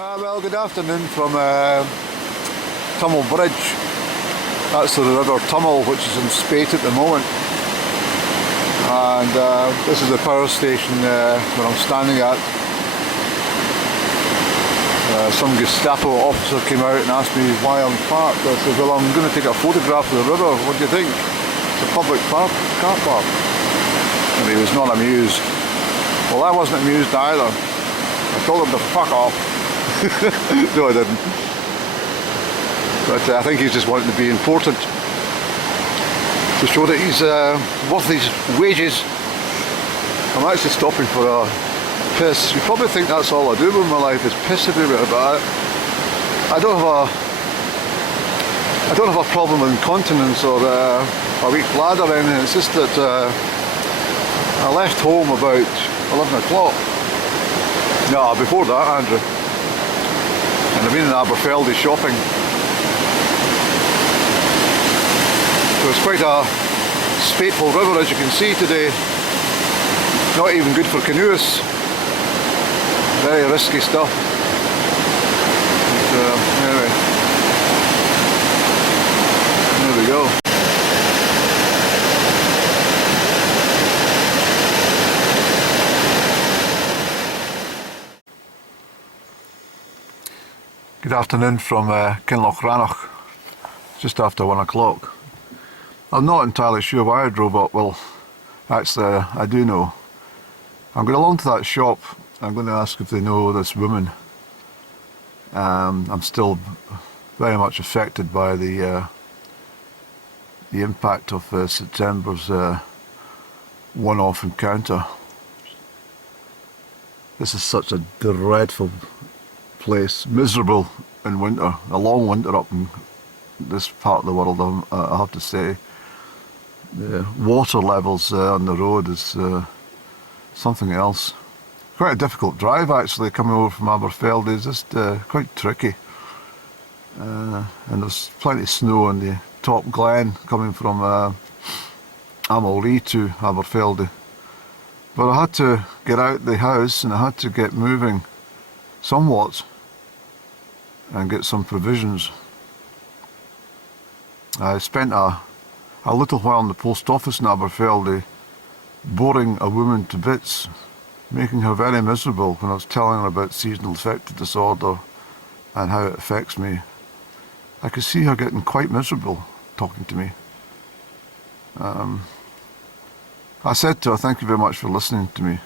Well, good afternoon from Tummel Bridge. That's the River Tummel, which is in spate at the moment. And this is the power station where I'm standing at. Some Gestapo officer came out and asked me why I'm parked. I said, well, I'm going to take a photograph of the river. What do you think? It's a public car park. And he was not amused. Well, I wasn't amused either. I told him to fuck off. No, I didn't. But I think he's just wanting to be important, to show that he's worth his wages. I'm actually stopping for a piss. You probably think that's all I do with my life is piss everywhere, but I don't have a problem with incontinence or a weak bladder or anything. It's just that I left home about 11 o'clock. No, before that, Andrew. And I've been in Aberfeldy shopping. So it's quite a spateful river, as you can see today. Not even good for canoeists. Very risky stuff. But, anyway, there we go. Good afternoon from Kinloch Rannoch, just after 1 o'clock. I'm not entirely sure why I drove up. Well, actually I do know. I'm going along to that shop. I'm going to ask if they know this woman. I'm still very much affected by the impact of September's one-off encounter. This is such a dreadful place, miserable in winter, a long winter up in this part of the world. I have to say, the water levels on the road is something else. Quite a difficult drive actually, coming over from Aberfeldy. It's just quite tricky, and there's plenty of snow on the top glen coming from Amalree to Aberfeldy. But I had to get out the house and I had to get moving somewhat and get some provisions. I spent a little while in the post office in Aberfeldy boring a woman to bits, making her very miserable when I was telling her about seasonal affective disorder and how it affects me. I could see her getting quite miserable talking to me. I said to her, thank you very much for listening to me.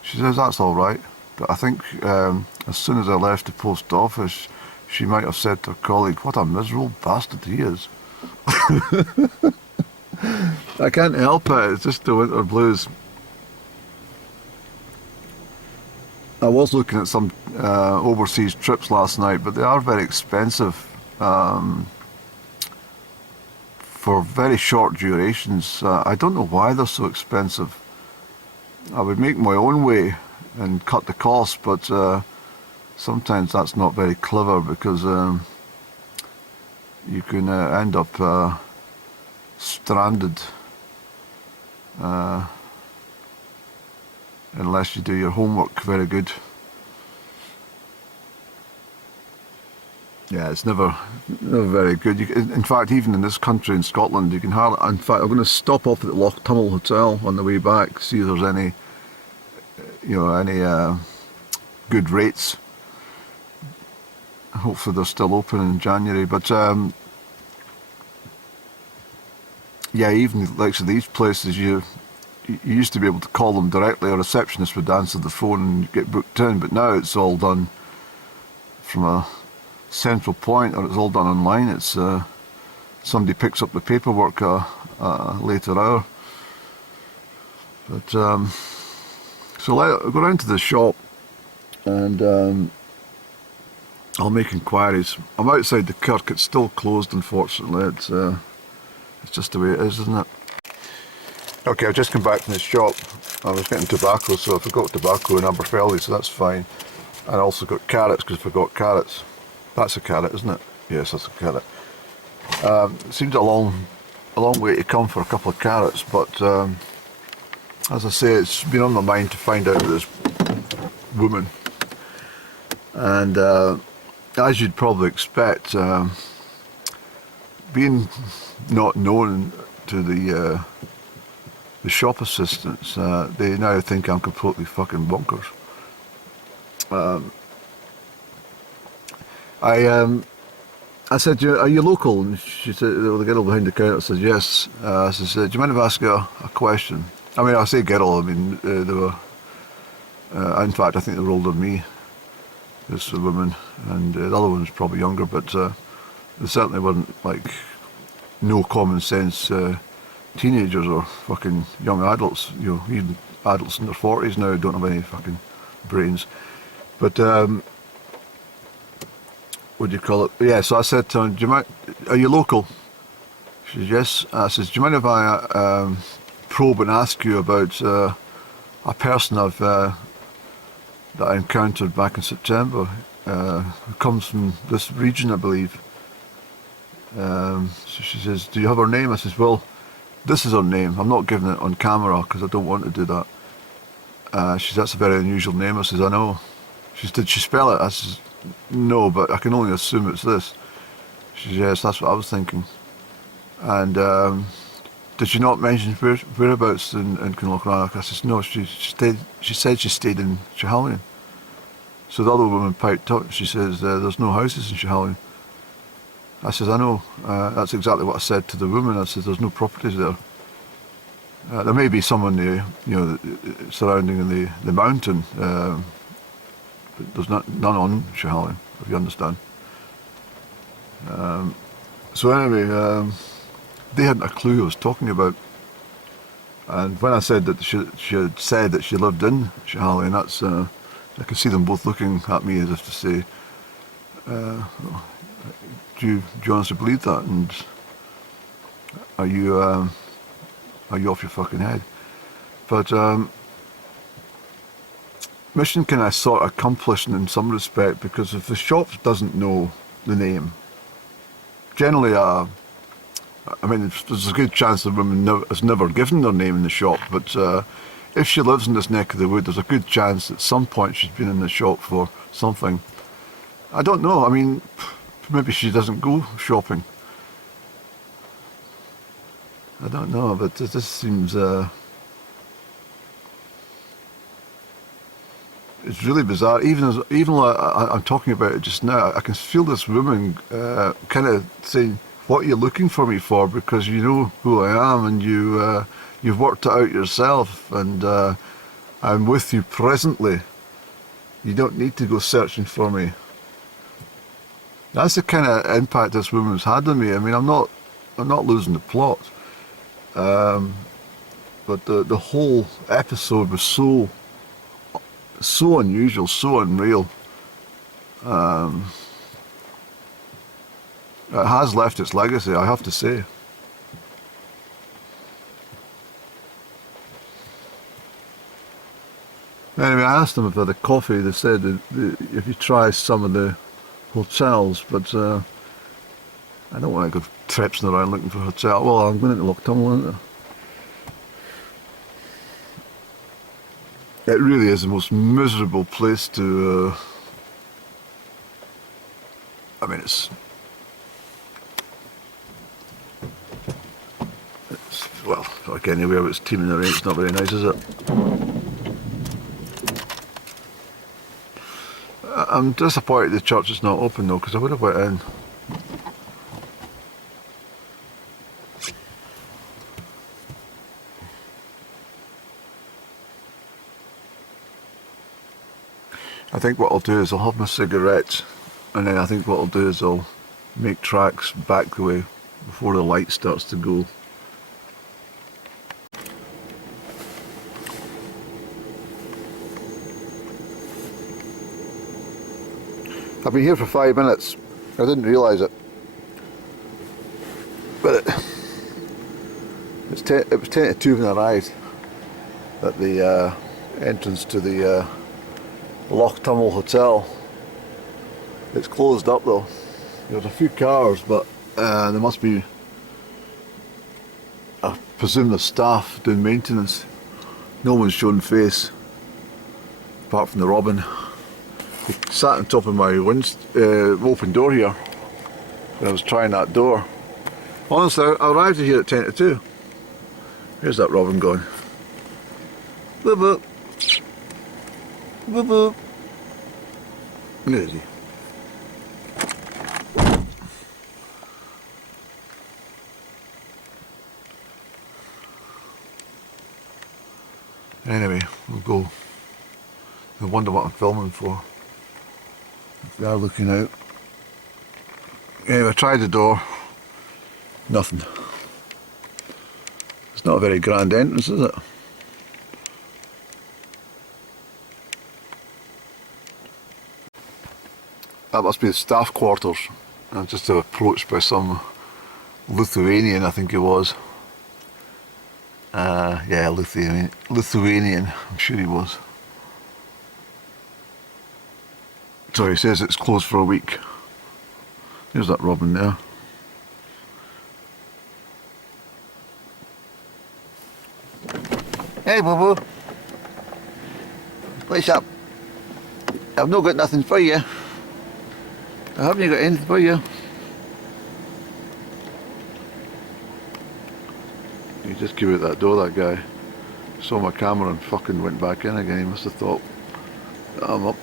She says, that's all right. But I think as soon as I left the post office, she might have said to her colleague, what a miserable bastard he is. I can't help it, it's just the winter blues. I was looking at some overseas trips last night, but they are very expensive for very short durations. I don't know why they're so expensive. I would make my own way and cut the cost, but sometimes that's not very clever, because you can end up stranded unless you do your homework very good. Yeah, it's never very good. In fact, even in this country, in Scotland, you can hardly. In fact, I'm going to stop off at the Loch Tummel Hotel on the way back, see if there's any, any good rates. Hopefully they're still open in January, but yeah, even like these places, you used to be able to call them directly. A receptionist would answer the phone and get booked in, but now it's all done from a central point, or it's all done online. It's somebody picks up the paperwork a later hour. But so I'll go round to the shop and I'll make inquiries. I'm outside the Kirk. It's still closed, unfortunately. It's just the way it is, isn't it? Okay, I've just come back from the shop. I was getting tobacco, so I forgot tobacco in Aberfeldy, so that's fine. And I also got carrots, because I forgot carrots. That's a carrot, isn't it? Yes, that's a carrot. It seems a long way to come for a couple of carrots, but as I say, it's been on my mind to find out this woman. And as you'd probably expect, being not known to the shop assistants, they now think I'm completely fucking bonkers. I said, are you local? And she said, the girl behind the counter said, yes. I said, do you mind if I ask you a question? I mean, I say girl, I mean, they were, in fact, I think they were older than me, this woman, and the other one was probably younger, but they certainly weren't, like, no common sense teenagers or fucking young adults, you know, even adults in their 40s now don't have any fucking brains. But, what do you call it? Yeah, so I said to her, do you mind, are you local? She says, yes. I says, do you mind if I probe and ask you about a person that I encountered back in September, who comes from this region, I believe. So she says, do you have her name? I says, well, this is her name. I'm not giving it on camera because I don't want to do that. She says, that's a very unusual name. I says, I know. She says, did she spell it? I says, no, but I can only assume it's this. She says, yes, that's what I was thinking. And did she not mention whereabouts in Kinloch Rannoch? I says, no, she said she stayed in Schiehallion. So the other woman piped up. She says, there's no houses in Schiehallion. I says, I know. That's exactly what I said to the woman. I says, there's no properties there. There may be some in the, you know, surrounding the mountain, but there's none on Schiehallion, if you understand. So anyway, they hadn't a clue who I was talking about. And when I said that she had said that she lived in Schiehallion, that's I could see them both looking at me as if to say, do you honestly believe that? And are you off your fucking head? But mission kind of sort of accomplished in some respect, because if the shop doesn't know the name, generally, I mean, there's a good chance the woman has never given their name in the shop, but if she lives in this neck of the wood, there's a good chance at some point she's been in the shop for something. I don't know, I mean, maybe she doesn't go shopping. I don't know, but this seems... it's really bizarre. Even though I'm talking about it just now, I can feel this woman kind of saying, what are you looking for me for? Because you know who I am, and you've worked it out yourself, and I'm with you presently. You don't need to go searching for me. That's the kind of impact this woman's had on me. I mean, I'm not losing the plot, but the whole episode was so unusual, so unreal. It has left its legacy, I have to say. Anyway, I asked them about the coffee. They said that if you try some of the hotels, but I don't want to go traipsing around looking for a hotel. Well, I'm going into Loch Tummel, isn't it? It really is the most miserable place to... I mean, it's well, like anywhere where it's teeming the rain, it's not very nice, is it? I'm disappointed the church is not open though, because I would have went in. I think what I'll do is I'll have my cigarette, and then I think what I'll do is I'll make tracks back the way before the light starts to go. I've been here for 5 minutes. I didn't realise it, but it was 10 to 2 when I arrived at the entrance to the Loch Tummel Hotel. It's closed up though. There's a few cars, but there must be, I presume, the staff doing maintenance. No one's shown face apart from the robin. He sat on top of my open door here when I was trying that door. Honestly, I arrived here at 10 to 2. Where's that robin going? Boop boop. Boop boop. Where is he? Anyway, we'll go. I wonder what I'm filming for. They are looking out. Anyway, I tried the door. Nothing. It's not a very grand entrance, is it? That must be the staff quarters. I was just approached by some Lithuanian, I think he was. Yeah, Lithuanian, I'm sure he was. So he says it's closed for a week. There's that robin there. Hey, boo boo. What's up? I've not got nothing for you. I haven't got anything for you. He just came out that door, that guy. Saw my camera and fucking went back in again. He must have thought that I'm up.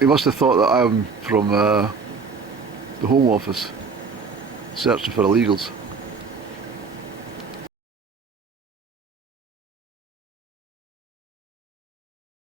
He must have thought that I'm from the Home Office searching for illegals.